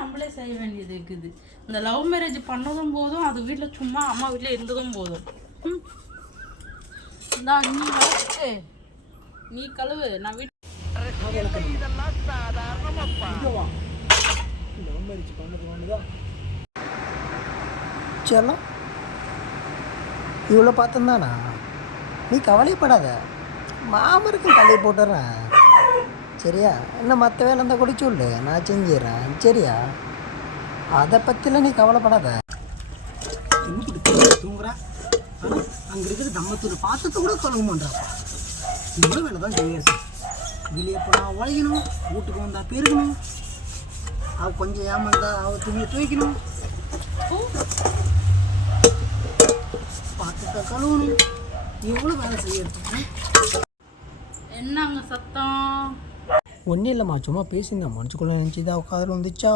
நம்மளே செய்ய வேண்டியது இருக்குது. இந்த லவ் மேரேஜ் பண்ணதும் போதும், அது வீட்டில் சும்மா அம்மா வீட்டில் இருந்ததும் போதும். இந்தா நீ வளர்த்து நீ கழுவு, நான் வீட்டு இதெல்லாம் சாதாரணமாப்பா. லவ் மேரேஜ் பண்ணது ஒண்ணுதான். செல்லம் இவ்வளோ பார்த்தந்தானா? நீ கவலைப்படாத, மாமருக்கும் கல்லை போட்டுறேன் சரியா? என்ன மற்ற வேலை இருந்தால் கூட சொல்லு, நான் செஞ்சிடறேன் சரியா? அதை பற்றிலாம் நீ கவலைப்படாத. தூங்குறா அங்கே இருக்கிற தம்மத்தூர் பாத்திரத்தை கூட தொடங்க மாட்டாப்பா. இவ்வளோ வேலை தான் செய்யாது. வெளியே போனால் உழைக்கணும், வீட்டுக்கு வந்தால் பெருகணும், அவள் கொஞ்சம் ஏமாந்தா அவள் துணியை துவைக்கணும், பாத்திரத்தை கழுவணும், எவ்வளோ வேலை செய்யறது. என்னங்க சத்தம்? ஒன்றும் இல்லைம்மா, சும்மா பேசியிருந்தேன், மனசுக்குள்ளே நினச்சிதான் உட்காந்து வந்துச்சா.